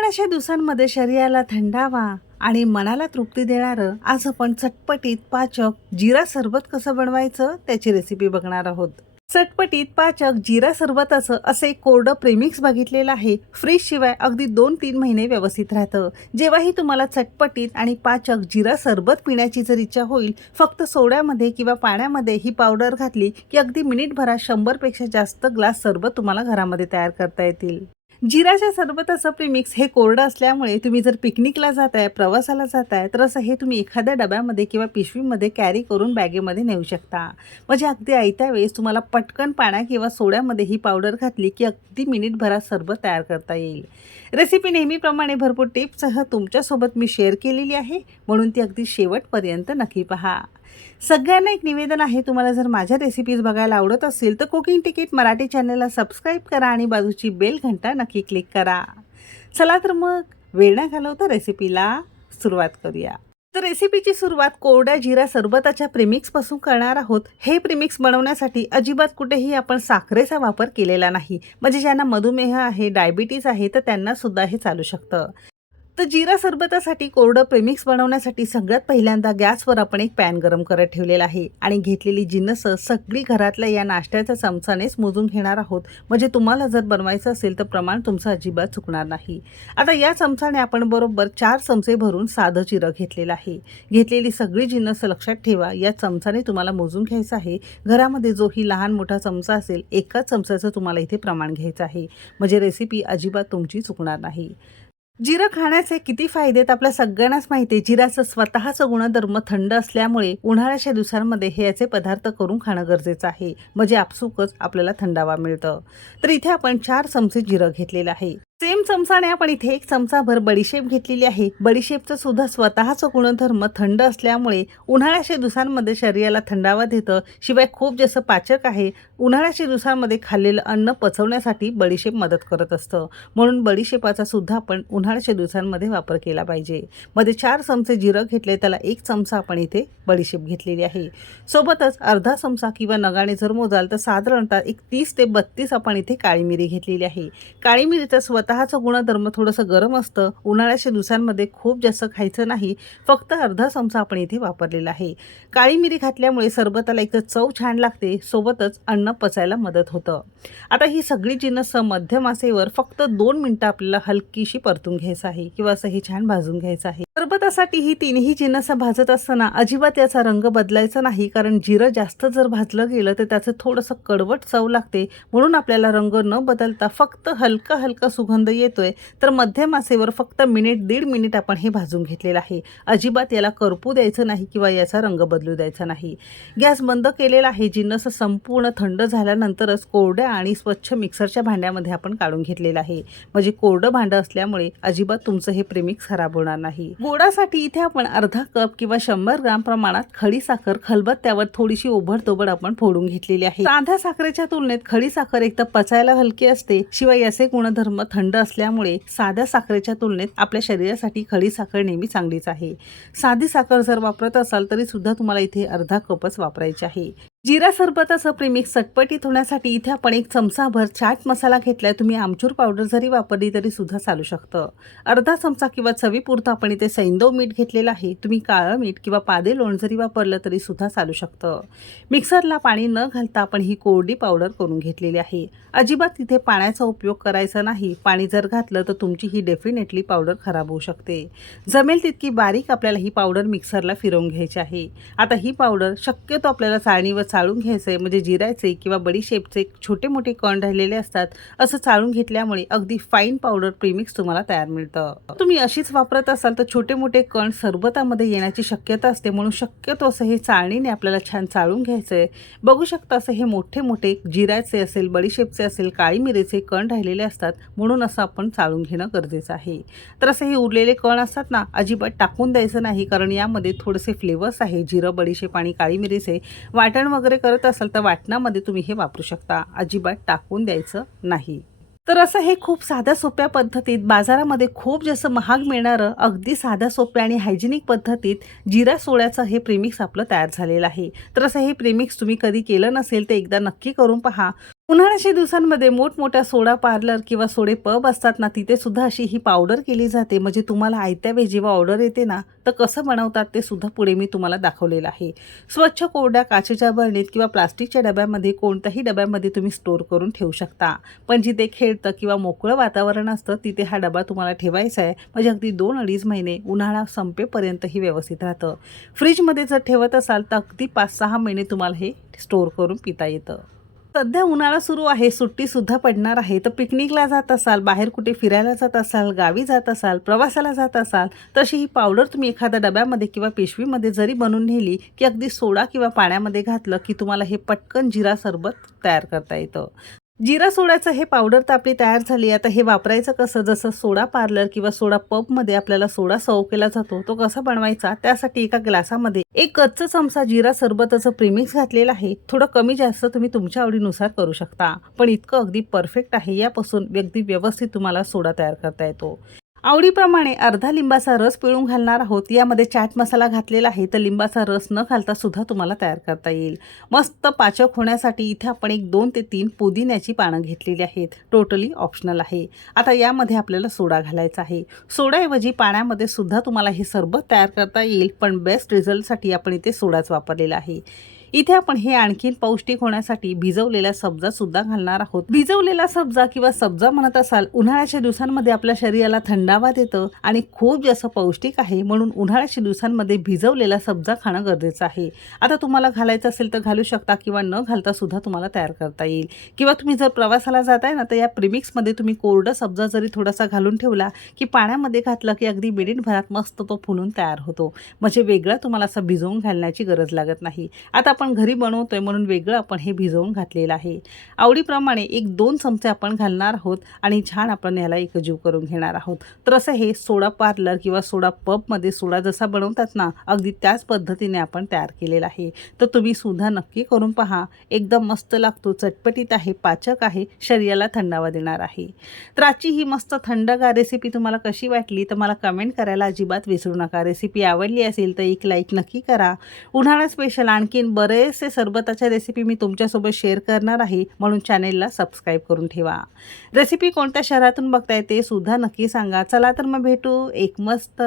उन्हाळ्याच्या दिवसांमध्ये शरीराला थंडावा आणि मनाला तृप्ती देणारं आज आपण चटपटीत पाचक जिरा सरबत कसं बनवायचं त्याची रेसिपी बघणार आहोत. चटपटीत पाचक जिरा सरबताचं असे कोरडं प्रेमिक्स बघितलेलं आहे. फ्रीज शिवाय अगदी दोन तीन महिने व्यवस्थित राहतं. जेव्हाही तुम्हाला चटपटीत आणि पाचक जिरा सरबत पिण्याची जर इच्छा होईल फक्त सोड्यामध्ये किंवा पाण्यामध्ये ही पावडर घातली की अगदी मिनिटभरात शंभरपेक्षा जास्त ग्लास सरबत तुम्हाला घरामध्ये तयार करता येतील. जिराच्या सरबताचं प्रीमिक्स हे कोरडं असल्यामुळे तुम्ही जर पिकनिकला जात आहे प्रवासाला जाताय तर असं हे तुम्ही एखाद्या डब्यामध्ये किंवा पिशवीमध्ये कॅरी करून बॅगेमध्ये नेऊ शकता. म्हणजे अगदी आयत्या वेळेस तुम्हाला पटकन पाण्या किंवा सोड्यामध्ये ही पावडर घातली की अगदी मिनिटभरात सरबत तयार करता येईल. रेसिपी नेहमीप्रमाणे भरपूर टिप्ससह तुमच्यासोबत मी शेअर केलेली आहे. म्हणून ती अगदी शेवटपर्यंत नक्की पहा. सगळ्यांना एक निवेदन आहे तुम्हाला जर माझ्या रेसिपीज बघायला आवडत असेल तर कुकिंग तिकीट मराठी चॅनलला सबस्क्राईब करा आणि बाजूची बेल घंटा नक्की क्लिक करा. चला तर मग वेळ न घालवता रेसिपीला सुरुवात करूया. तर रेसिपीची सुरुवात कोरड्या जिरा सरबताच्या प्रिमिक्सपासून करणार आहोत. हे प्रिमिक्स बनवण्यासाठी अजिबात कुठेही आपण साखरेचा वापर केलेला नाही. म्हणजे ज्यांना मधुमेह आहे डायबिटीज आहे तर त्यांना सुद्धा हे चालू शकतं. तर जिरा सरबतासाठी कोरडं प्रेमिक्स बनवण्यासाठी सगळ्यात पहिल्यांदा गॅसवर आपण एक पॅन गरम करत ठेवलेला आहे. आणि घेतलेली जिन्नस सगळी घरातल्या या नाश्त्याच्या चमचानेच मोजून घेणार आहोत. म्हणजे तुम्हाला जर बनवायचं असेल तर प्रमाण तुमचं अजिबात चुकणार नाही. आता या चमचाने आपण बरोबर चार चमचे भरून साधं जिरं घेतलेलं आहे. घेतलेली सगळी जिन्नस लक्षात ठेवा या चमचाने तुम्हाला मोजून घ्यायचं आहे. घरामध्ये जोही लहान मोठा चमचा असेल एकाच चमचाचं तुम्हाला इथे प्रमाण घ्यायचं आहे. म्हणजे रेसिपी अजिबात तुमची चुकणार नाही. जिरं खाण्याचे किती फायदे आहेत आपल्या सगळ्यांनाच माहिती आहे. जिराचं स्वतःचं गुणधर्म थंड असल्यामुळे उन्हाळ्याच्या दिवसांमध्ये हे याचे पदार्थ करून खाणं गरजेचं आहे. म्हणजे आपसुकच आपल्याला थंडावा मिळतं. तर इथे आपण चार चमचे जिरं घेतलेलं आहे. सेम चमचाने आपण इथे एक चमचाभर बडीशेप घेतलेली आहे. बडीशेपचं सुद्धा स्वतःचं गुणधर्म थंड असल्यामुळे उन्हाळ्याच्या दिवसांमध्ये शरीराला थंडावा देतं. शिवाय खूप जास्त पाचक आहे उन्हाळ्याच्या दिवसांमध्ये खाल्लेलं अन्न पचवण्यासाठी बडीशेप मदत करत असतं. म्हणून बडीशेपाचा सुद्धा आपण उन्हाळ्याच्या दिवसांमध्ये वापर केला पाहिजे. मध्ये चार चमचे जिरं घेतले त्याला एक चमचा आपण इथे बडीशेप घेतलेली आहे. सोबतच अर्धा चमचा किंवा नगाने जर मोजाल तर साधारणतः एक तीस ते बत्तीस आपण इथे काळी मिरी घेतलेली आहे. काळी मिरीचं स्वतःचं गुणधर्म थोडंसं गरम असतं. उन्हाळ्याच्या दिवसांमध्ये खूप जास्त खायचं नाही. फक्त अर्धा चमचा आपण इथे वापरलेला आहे. काळी मिरी घातल्यामुळे सरबताला एक तर चव छान लागते. सोबतच अन्न पचायला मदत होतं. आता ही सगळी जिनस मध्यम आसेवर फक्त दोन मिनटं आपल्याला हलकीशी परतून घ्यायचं आहे किंवा असं हे छान भाजून घ्यायचं आहे. सरबतासाठी ही तिन्ही जिन्नस भाजत असताना अजिबात याचा रंग बदलायचा नाही. कारण जिरं जास्त जर भाजलं गेलं तर त्याचं थोडंसं कडवट चव लागते. म्हणून आपल्याला रंग न बदलता फक्त हलका हलका सुगंध येतोय. तर मध्यम आसेवर फक्त मिनिट दीड मिनिट आपण हे भाजून घेतलेलं आहे. अजिबात याला करपू द्यायचं नाही किंवा याचा रंग बदलू द्यायचा नाही. गॅस बंद केलेला आहे. जिन्नस संपूर्ण थंड झाल्यानंतरच कोरड्या आणि स्वच्छ मिक्सरच्या भांड्यामध्ये आपण काढून घेतलेलं आहे. म्हणजे कोरडं भांडं असल्यामुळे अजिबात तुमचं हे प्रेमिक्स खराब होणार नाही. गोडासाठी इथे आपण अर्धा कप किंवा शंभर ग्राम प्रमाणात खडी साखर खलबत्त्यावर थोडीशी ओबडतोबड आपण फोडून घेतलेली आहे. साध्या साखरेच्या तुलनेत खडी साखर एक तर पचायला हलकी असते शिवाय याचे गुणधर्म थंड असल्यामुळे साध्या साखरेच्या तुलनेत आपल्या शरीरासाठी खडी साखर नेहमी चांगलीच आहे. साधी साखर जर वापरत असाल तरी सुद्धा तुम्हाला इथे अर्धा कपच वापरायचे आहे. जिरा सरबताचं प्रेमिक्स चटपटीत होण्यासाठी इथे आपण एक चमचाभर चाट मसाला घेतलाय. तुम्ही आमचूर पावडर जरी वापरली तरी सुद्धा चालू शकतं. अर्धा चमचा किंवा चवीपुरतं आपण इथे सैंदव मीठ घेतलेलं आहे. तुम्ही काळं मीठ किंवा पादे लोण जरी वापरलं तरी सुद्धा चालू शकतं. मिक्सरला पाणी न घालता आपण ही कोरडी पावडर करून घेतलेली आहे. अजिबात तिथे पाण्याचा उपयोग करायचा नाही. पाणी जर घातलं तर तुमची ही डेफिनेटली पावडर खराब होऊ शकते. जमेल तितकी बारीक आपल्याला ही पावडर मिक्सरला फिरवून घ्यायची आहे. आता ही पावडर शक्यतो आपल्याला चाळणीवर चाळून घ्यायचं आहे म्हणजे जिरायचे किंवा बडीशेपचे छोटे मोठे कण राहिलेले असतात असं चाळून घेतल्यामुळे अगदी फाईन पावडर प्रीमिक्स तुम्हाला तयार मिळतं. तुम्ही अशीच वापरत असाल तर छोटे मोठे कण सरबतामध्ये येण्याची शक्यता असते म्हणून शक्यतो असं हे चाळणीने आपल्याला छान चाळून घ्यायचं आहे. बघू शकता असं हे मोठे मोठे जिरायचे असेल बडीशेपचे असेल काळी मिरीचे कण राहिलेले असतात म्हणून असं आपण चाळून घेणं गरजेचं आहे. तर असे हे उरलेले कण असतात ना अजिबात टाकून द्यायचं नाही कारण यामध्ये थोडेसे फ्लेवर्स आहे जिरं बडीशेप आणि काळी मिरीचे. वाटण वगैरे करत असाल तर वाटणामध्ये तुम्ही हे वापरू शकता. अजिबात टाकून द्यायचं नाही. तर असं हे खूप साध्या सोप्या पद्धतीत बाजारामध्ये खूप जसं महाग मिळणारं अगदी साध्या सोप्या आणि हायजेनिक पद्धतीत जिरा सोळ्याचं हे प्रेमिक्स आपलं तयार झालेलं आहे. तर असं हे प्रेमिक्स तुम्ही कधी केलं नसेल ते एकदा नक्की करून पहा. उन्हाळ्याच्या दिवसांमध्ये मोठमोठ्या सोडा पार्लर किंवा सोडे पब असतात ना तिथे सुद्धा अशी ही पावडर केली जाते. म्हणजे तुम्हाला आयत्यावे जेव्हा ऑर्डर येते ना तर कसं बनवतात ते सुद्धा पुढे मी तुम्हाला दाखवलेलं आहे. स्वच्छ कोरड्या काचेच्या बरणीत किंवा प्लास्टिकच्या डब्यामध्ये कोणत्याही डब्यामध्ये तुम्ही स्टोअर करून ठेवू शकता. पण जिथे खेळतं किंवा मोकळं वातावरण असतं तिथे हा डबा तुम्हाला ठेवायचा आहे. म्हणजे अगदी दोन अडीच महिने उन्हाळा संपेपर्यंतही व्यवस्थित राहतं. फ्रीजमध्ये जर ठेवत असाल तर अगदी पाच सहा महिने तुम्हाला हे स्टोअर करून पिता येतं. सध्या उन्हाळा सुरू आहे सुट्टी सुद्धा पडणार आहे. तर पिकनिकला जात असाल बाहेर कुठे फिरायला जात असाल गावी जात असाल प्रवासाला जात असाल तशी ही पावडर तुम्ही एखाद्या डब्यामध्ये किंवा पिशवीमध्ये जरी बनवून नेली की अगदी सोडा किंवा पाण्यामध्ये घातलं की तुम्हाला हे पटकन जिरा सरबत तयार करता येतं. जिरा सोड्याचं हे पावडर तर आपली तयार झाली आता हे वापरायचं कसं? जसं सोडा पार्लर किंवा सोडा पपमध्ये आपल्याला सोडा सर्व केला जातो तो कसा बनवायचा? त्यासाठी एका ग्लासामध्ये एक कच्चा चमचा जिरा सरबताचं प्रीमिक्स घातलेलं आहे. थोडं कमी जास्त तुम्ही तुमच्या आवडीनुसार करू शकता. पण इतकं अगदी परफेक्ट आहे. यापासून अगदी व्यवस्थित तुम्हाला सोडा तयार करता येतो. आवडीप्रमाणे अर्धा लिंबाचा रस पिळून घालणार आहोत. यामध्ये चाट मसाला घातलेला आहे तर लिंबाचा रस न घालता सुद्धा तुम्हाला तयार करता येईल. मस्त पाचक होण्यासाठी इथे आपण एक दोन ते तीन पुदिन्याची पानं घेतलेली आहेत. टोटली ऑप्शनल आहे. आता यामध्ये आपल्याला सोडा घालायचा आहे. सोड्याऐवजी पाण्यामध्ये सुद्धा तुम्हाला हे सरबत तयार करता येईल पण बेस्ट रिझल्टसाठी आपण इथे सोडाच वापरलेला आहे. इथे आपण हे आणखीन पौष्टिक होण्यासाठी भिजवलेला सब्जा सुद्धा घालणार आहोत. भिजवलेला सब्जा किंवा सब्जा म्हणत असाल उन्हाळ्याच्या दिवसांमध्ये आपल्या शरीराला थंडावा देतं आणि खूप जास्त पौष्टिक आहे म्हणून उन्हाळ्याच्या दिवसांमध्ये भिजवलेला सब्जा खाणं गरजेचं आहे. आता तुम्हाला घालायचं असेल तर घालू शकता किंवा न घालता सुद्धा तुम्हाला तयार करता येईल. किंवा तुम्ही जर प्रवासाला जाताय ना तर या प्रिमिक्समध्ये तुम्ही कोरडं सब्जा जरी थोडासा घालून ठेवला की पाण्यामध्ये घातलं की अगदी मिनिटभरात मस्त तो फुलून तयार होतो. म्हणजे वेगळा तुम्हाला असं भिजवून घालण्याची गरज लागत नाही. आता आपण घरी बनवतो आहे म्हणून वेगळं आपण हे भिजवून घातलेलं आहे. आवडीप्रमाणे एक दोन चमचे आपण घालणार आहोत आणि छान आपण याला एकजीव करून घेणार आहोत. तर असं हे सोडा पार्लर किंवा सोडा पबमध्ये सोडा जसा बनवतात ना अगदी त्याच पद्धतीने आपण तयार केलेला आहे. तर तुम्ही सुद्धा नक्की करून पहा. एकदम मस्त लागतो चटपटीत आहे पाचक आहे शरीराला थंडावा देणार आहे. तर आजची ही मस्त थंडगार रेसिपी तुम्हाला कशी वाटली? तर मला कमेंट करायला अजिबात विसरू नका. रेसिपी आवडली असेल तर एक लाईक नक्की करा. उन्हाळा स्पेशल आणखीन बरेचसे सरबताच्या रेसिपी मी तुमच्यासोबत शेअर करणार आहे. म्हणून चॅनेलला सबस्क्राईब करून ठेवा. रेसिपी कोणत्या शहरातून बघताय ते सुद्धा नक्की सांगा. चला तर मग भेटू एक मस्त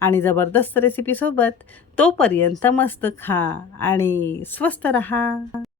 आणि जबरदस्त रेसिपीसोबत तोपर्यंत मस्त खा आणि स्वस्त रहा.